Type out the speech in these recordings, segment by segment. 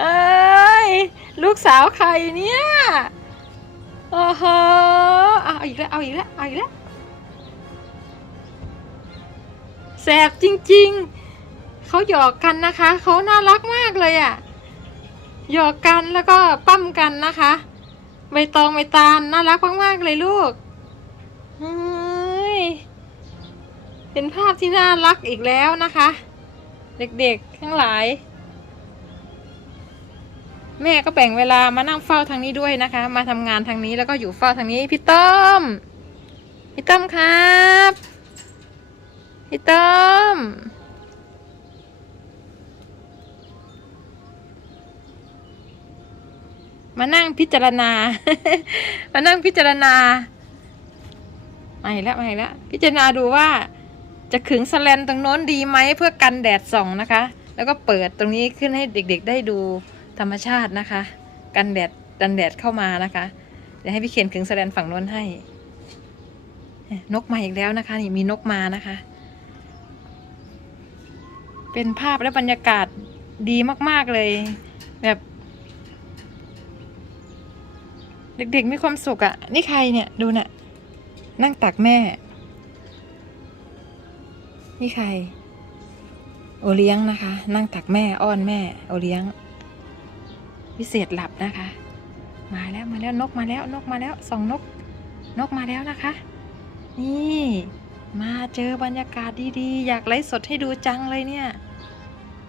เอ้ย ลูกสาวใครเนี่ยโอ้โหเอาอีกแล้ว เอาอีกแล้ว เอาอีกแล้ว แสบจริงๆ เขาหยอกกันนะคะ เขาน่ารักมากเลยอะ่ะ หยอกกันแล้วก็ปั้มกันนะคะ ใบตองใบตาลน่ารักมากๆเลยลูกเฮ้ยเป็นภาพที่น่ารักอีกแล้วนะคะ เด็กๆ ทั้งหลาย แม่ก็แบ่งเวลามานั่งเฝ้าทางนี้ด้วยนะคะ มาทำงานทางนี้แล้วก็อยู่เฝ้าทางนี้พี่ต้อมพี่ต้อมครับพี่ต้อมมานั่งพิจารณา มานั่งพิจารณามาอีกแล้วมาอีกแล้วพิจารณาดูว่า จะขึงสแลนตรงโน้นดีไหมเพื่อกันแดดส่องนะคะ แล้วก็เปิดตรงนี้ขึ้นให้เด็กๆ ได้ดูธรรมชาตินะคะ กันแดดกันแดดเข้ามานะคะ เดี๋ยวให้พี่เคนขึงสแลนฝั่งโน้นให้ นกมาอีกแล้วนะคะ นี่มีนกมานะคะ เป็นภาพและบรรยากาศดีมากๆเลย แบบ เด็กๆมีความสุขอะ่ะ นี่ใครเนี่ยดูน่ะนั่งตักแม่ นี่ใคร โอเลี้ยงนะคะ นั่งตักแม่อ้อนแม่ โอเลี้ยงพิเศษหลับนะคะ มาแล้วมาแล้วนกมาแล้วนกมาแล้วสองนก นกมาแล้วนะคะ นี่ มาเจอบรรยากาศดีๆ อยากไลฟ์สดให้ดูจังเลยเนี่ย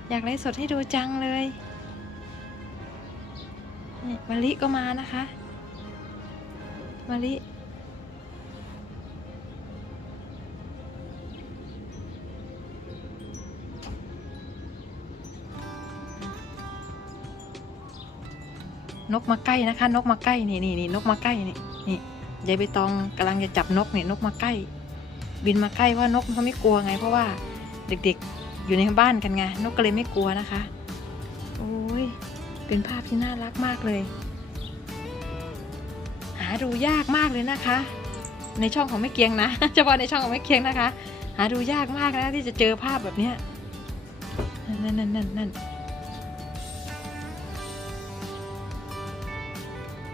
อยากไลฟ์สดให้ดูจังเลยนี่มะลิก็มานะคะมะลิ นกมาใกล้นะคะ นกมาใกล้นี่นี่นี่นกมาใกล้นี่นี่ยายใบตองกำลังจะจับนกเนี่ยนกมาใกล้ บินมาใกล้เพรานกเขาไม่กลัวไง เพราะว่าเด็กๆอยู่ในบ้านกันไงนกก็เลยไม่กลัวนะคะ โอ้ยเป็นภาพที่น่ารักมากเลย หาดูยากมากเลยนะคะ ในช่องของแม่เกียงนะเฉพาะในช่องของแม่เกียงนะคะ หาดูยากมากนะที่จะเจอภาพแบบเนี้ยนั่นนั่นนั่นนั่น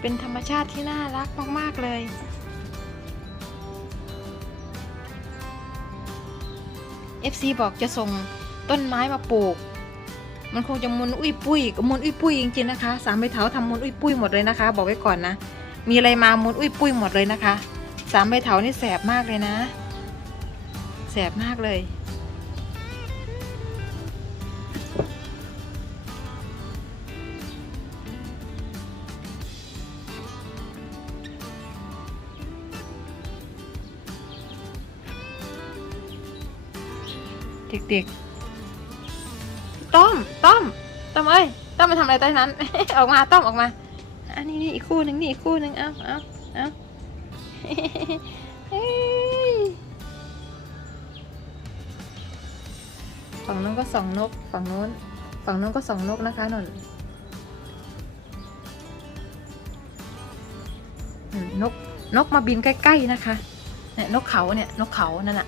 เป็นธรรมชาติที่น่ารักมาก ๆ เลย FC บอกจะส่งต้นไม้มาปลูก มันคงจะมุนอุ้ยปุ้ยมุนอุ้ยปุ้ยจริงๆนะคะ สามใบเถาทำมุนอุ้ยปุ้ยหมดเลยนะคะ บอกไว้ก่อนนะ มีอะไรมามุนอุ้ยปุ้ยหมดเลยนะคะ สามใบเถานี่แสบมากเลยนะ แสบมากเลย ด็กๆ ต้อม ต้อม ต้อมเอ้ย ต้อมมาทำอะไรใต้นั้น ออกมา ต้อมออกมา อันนี้นี่อีกคู่หนึ่งนี่อีกคู่หนึ่งเอาเอาเอาเฮ้ยฝั่งนู้นก็ส่องนก ฝั่งนู้น ฝั่งนู้นก็ส่องนกนะคะนนอืมนก นกมาบินใกล้ๆนะคะ เนี่ยนกเขาเนี่ย นกเขานั่นน่ะ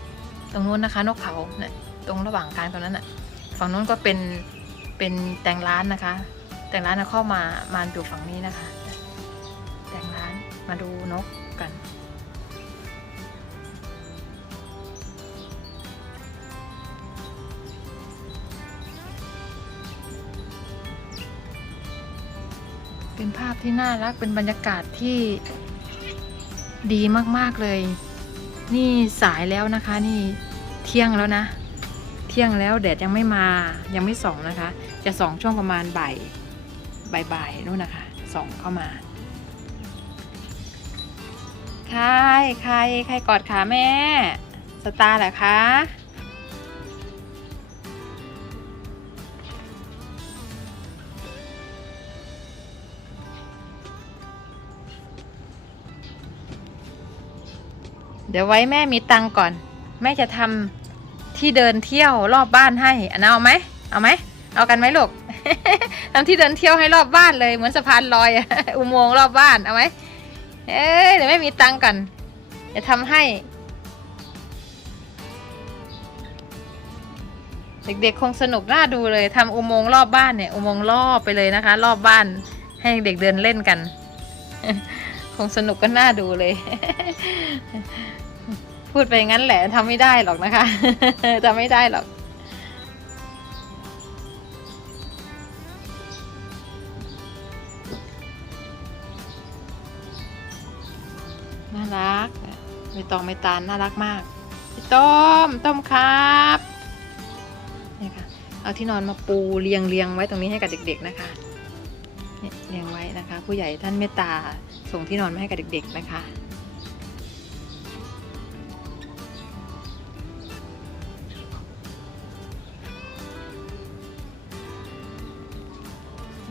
ตรงนู้นนะคะ นกเขาเนี่ย ตรงระหว่างกลางตรงนั้นอะฝั่งนู้นก็เป็นเป็นแตงร้านนะคะ แตงร้านนะเข้ามามาอยู่ฝั่งนี้นะคะ แตงร้านมาดูนกกันเป็นภาพที่น่ารักเป็นบรรยากาศที่ดีมาก ๆ เลย นี่สายแล้วนะคะ นี่เที่ยงแล้วนะ เที่ยงแล้วแดดยังไม่มายังไม่ส่องนะคะ จะส่องช่วงประมาณบ่ายบ่ายๆนู่นนะคะส่องเข้ามาใครใครใครกอดขาแม่ สตาร์เหรอคะเดี๋ยวไว้แม่มีตังก่อน แม่จะทำ ที่เดินเที่ยวรอบบ้านให้อันนั้นเอาไหมเอาไหมเอากันไหมลูกทำที่เดินเที่ยวให้รอบบ้านเลยเหมือนสะพานลอยอุโมงค์รอบบ้านเอาไหมเอ้ยเดี๋ยวแม่มีตังก่อนจะทำให้ เด็กๆคงสนุกน่าดูเลยทำอุโมงค์รอบบ้านเนี่ยอุโมงค์รอบไปเลยนะคะ รอบบ้านให้เด็กเดินเล่นกัน คงสนุกก็น่าดูเลย พูดไปงั้นแหละทำไม่ได้หรอกนะคะทำไม่ได้หรอก น่ารักไม่ตองไม่ตาลน่ารักมากพี่ต้มต้มครับนี่ค่ะ เอาที่นอนมาปูเรียงเรียงไว้ตรงนี้ให้กับเด็ก ๆนะคะเรียงไว้นะคะ ผู้ใหญ่ท่านเมตตาส่งที่นอนมาให้กับเด็ก ๆ นะคะ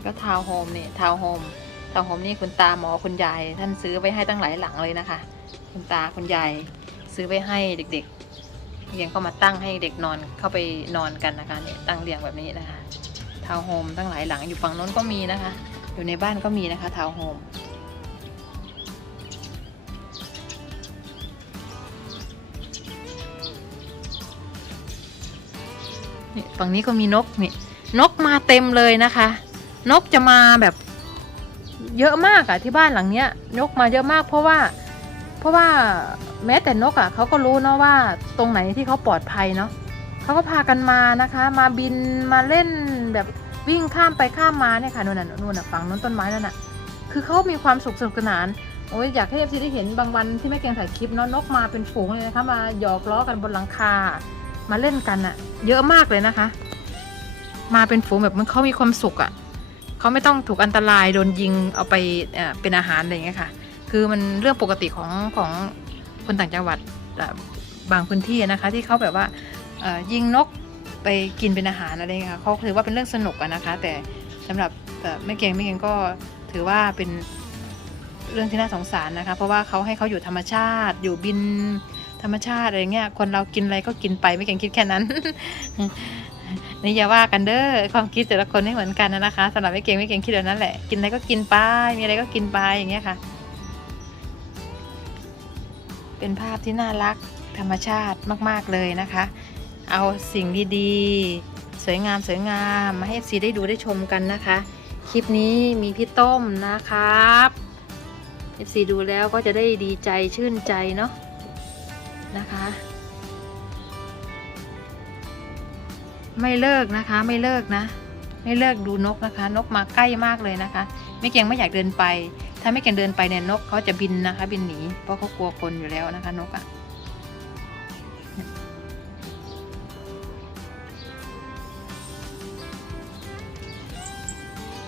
ก็ทาวน์โฮมเนี่ยทาวน์โฮมทาวน์โฮมนี่คุณตาหมอคุณยายท่านซื้อไว้ให้ตั้งหลายหลังเลยนะคะ คุณตาคุณยายซื้อไว้ให้เด็กๆเรียงเข้ามาตั้งให้เด็กนอนเข้าไปนอนกันนะคะเนี่ยตั้งเรียงแบบนี้นะคะทาวน์โฮมตั้งหลายหลังอยู่ฝั่งโน้นก็มีนะคะ อยู่ในบ้านก็มีนะคะทาวน์โฮมนี่ฝั่งนี้ก็มีนกนี่นกมาเต็มเลยนะคะ นกจะมาแบบเยอะมากอะที่บ้านหลังเนี้ย นกมาเยอะมาก เพราะว่า เพราะว่าแม้แต่นกอะเขาก็รู้เนาะว่าตรงไหนที่เขาปลอดภัยเนาะเขาก็พากันมานะคะ มาบินมาเล่นแบบวิ่งข้ามไปข้ามมาเนี่ยค่ะนู่นน่ะนู่นน่ะฝั่งนู้นต้นไม้นั่นน่ะ คือเขามีความสุขสนุกสนานโอ้ยอยากให้เอฟซีได้เห็นบางวันที่แม่เกียงถ่ายคลิปเนาะนกมาเป็นฝูงเลยนะคะมาหยอกล้อกันบนหลังคา มาเล่นกันอะเยอะมากเลยนะคะ มาเป็นฝูงแบบมันเขามีความสุขอะ เขาไม่ต้องถูกอันตรายโดนยิงเอาไปเป็นอาหารอะไรอย่างเงี้ยค่ะ คือมันเรื่องปกติของของคนต่างจังหวัดบางพื้นที่นะคะ ที่เขาแบบว่ายิงนกไปกินเป็นอาหารอะไรเงี้ยค่ะเขาถือว่าเป็นเรื่องสนุกนะคะ แต่สำหรับแม่เก่งแม่เก่งก็ถือว่าเป็นเรื่องที่น่าสงสารนะคะ เพราะว่าเขาให้เขาอยู่ธรรมชาติ อยู่บินธรรมชาติอะไรเงี้ย คนเรากินอะไรก็กินไปไม่เก่งคิดแค่นั้น นี่อย่าว่ากันเด้อความคิดแต่ละคนไม่เหมือนกันนะคะสำหรับไม่เก่งไม่เก่งคิดแบบนั้นแหละกินอะไรก็กินไปมีอะไรก็กินไปอย่างเงี้ยค่ะ เป็นภาพที่น่ารักธรรมชาติมาก ๆเลยนะคะ เอาสิ่งดีๆ สวยงามสวยงามมาให้ FC ได้ดูได้ชมกันนะคะ คลิปนี้มีพี่ต้มนะครับ FC ดูแล้วก็จะได้ดีใจชื่นใจเนาะนะคะ ไม่เลิกนะคะ ไม่เลิกนะ ไม่เลิกดูนกนะคะ นกมาใกล้มากเลยนะคะไม่เก่งไม่อยากเดินไป ถ้าไม่เก่งเดินไปเนี่ยนกเขาจะบินนะคะ บินหนีเพราะเขากลัวคนอยู่แล้วนะคะ นกอะ่ะ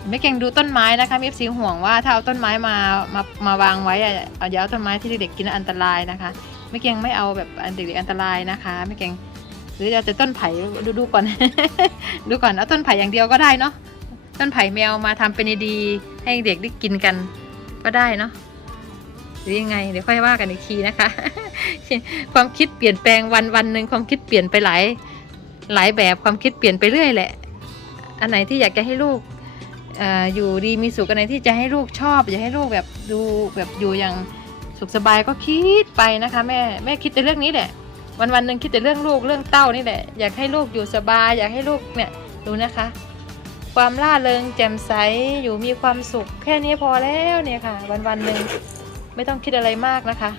ไม่เก่งดูต้นไม้นะคะมีสีห่วงว่าถ้าเอาต้นไม้มามามาวางไว้อะเอาอย่าเอาต้นไม้ที่เด็กๆกินอันตรายนะคะ ไม่เก่งไม่เอาแบบอันเด็กๆอันตรายนะคะ ไม่เก่ง หรือเอาแต่ต้นไผ่ดูดูก่อน ดูก่อนเอาต้นไผ่อย่างเดียวก็ได้เนาะต้นไผ่แมวมาทำเป็นดีๆให้เด็กได้กินกันก็ได้เนาะหรือยังไงเดี๋ยวค่อยว่ากันอีกทีนะคะ ความคิดเปลี่ยนแปลงวันวันหนึ่งความคิดเปลี่ยนไปหลายหลายแบบความคิดเปลี่ยนไปเรื่อยแหละ อันไหนที่อยากจะให้ลูกอออยู่ดีมีสุขอันไหนที่จะให้ลูกชอบ อยากให้ลูกแบบดูแบบอยู่อย่างสุขสบายก็คิดไปนะคะ แม่แม่คิดแต่เรื่องนี้แหละ วันวันหนึ่งคิดแต่เรื่องลูกเรื่องเต้านี่แหละ อยากให้ลูกอยู่สบาย อยากให้ลูกเนี่ยดูนะคะ ความล่าเริงแจ่มใสอยู่มีความสุขแค่นี้พอแล้วเนี่ยค่ะ วันวันหนึ่งไม่ต้องคิดอะไรมากนะคะ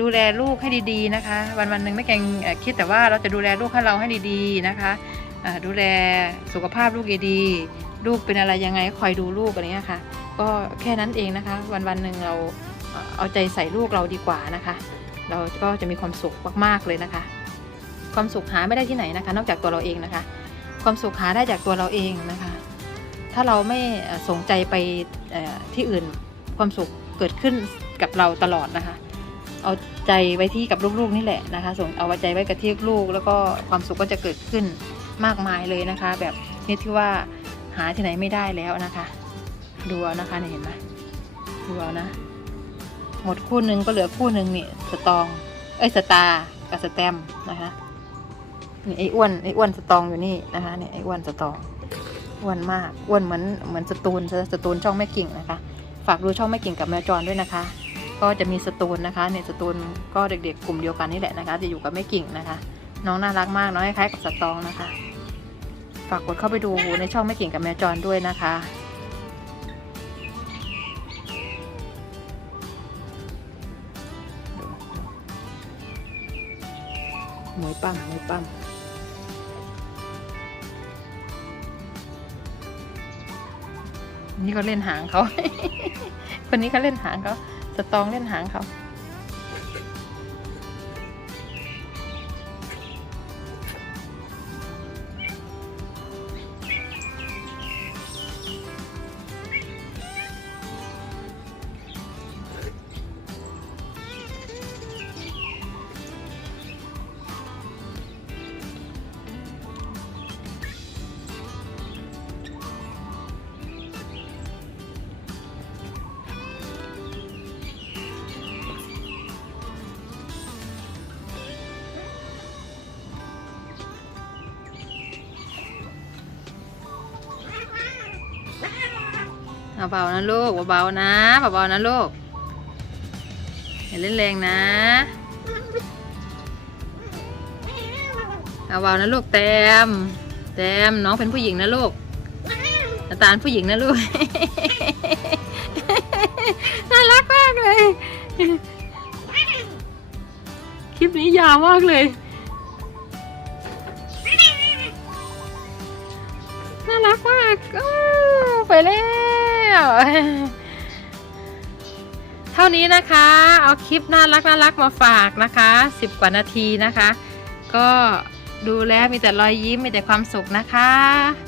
ดูแลลูกให้ดีๆนะคะ วันวันหนึ่งไม่แกงคิดแต่ว่าเราจะดูแลลูกให้เราให้ดีๆนะคะดูแลสุขภาพลูกดีๆลูกเป็นอะไรยังไงคอยดูลูกอะไรเงี้ยค่ะ ก็แค่นั้นเองนะคะ วันวันหนึ่งเราเอาใจใส่ลูกเราดีกว่านะคะ เราก็จะมีความสุขมากๆเลยนะคะ ความสุขหาไม่ได้ที่ไหนนะคะ นอกจากตัวเราเองนะคะ ความสุขหาได้จากตัวเราเองนะคะ ถ้าเราไม่ส่งใจไปที่อื่นความสุขเกิดขึ้นกับเราตลอดนะคะ เอาใจไว้ที่กับลูกๆนี่แหละนะคะส่งเอาใจไว้กับที่ลูกแล้วก็ความสุขก็จะเกิดขึ้นมากมายเลยนะคะ แบบนี้ที่ว่าหาที่ไหนไม่ได้แล้วนะคะ ดูเอานะคะเห็นไหมดูเอานะ หมดคู่หนึ่งก็เหลือคู่หนึ่งนี่สตอง เอ้ยสตาร์กับสแตมนะคะนี่ไอ้อ้วนไอ้อ้วนสตองอยู่นี่นะคะเนี่ยไอ้อ้วนสตองอ้วนมากอ้วนเหมือนเหมือนสตูนสตูนช่องแม่กิ่งนะคะ ฝากดูช่องแม่กิ่งกับแมวจรด้วยนะคะ ก็จะมีสตูนนะคะในสตูนก็เด็กๆกลุ่มเดียวกันนี่แหละนะคะ จะอยู่กับแม่กิ่งนะคะ น้องน่ารักมากน้องคล้ายกับสตองนะคะ ฝากกดเข้าไปดูในช่องแม่กิ่งกับแม่จอนด้วยนะคะ มวยปั้มหมวยปั้มนี่เขาเล่นหางเขา คนนี้เขาเล่นหางเขาสตองเล่นหางเขา เบาๆนะลูกเบาๆนะเบาๆนะลูกอย่าเล่นแรงนะเบาๆนะลูกแต้มแต้มน้องเป็นผู้หญิงนะลูกน้ำตาลผู้หญิงนะลูก น่ารักมากเลย คลิปนี้ยาวมากเลย น่ารักมากอ้าวไปแล้ว เท่านี้นะคะ เอาคลิปน่ารักน่ารักมาฝากนะคะสิบกว่านาทีนะคะ ก็ดูแล้วมีแต่รอยยิ้มมีแต่ความสุขนะคะ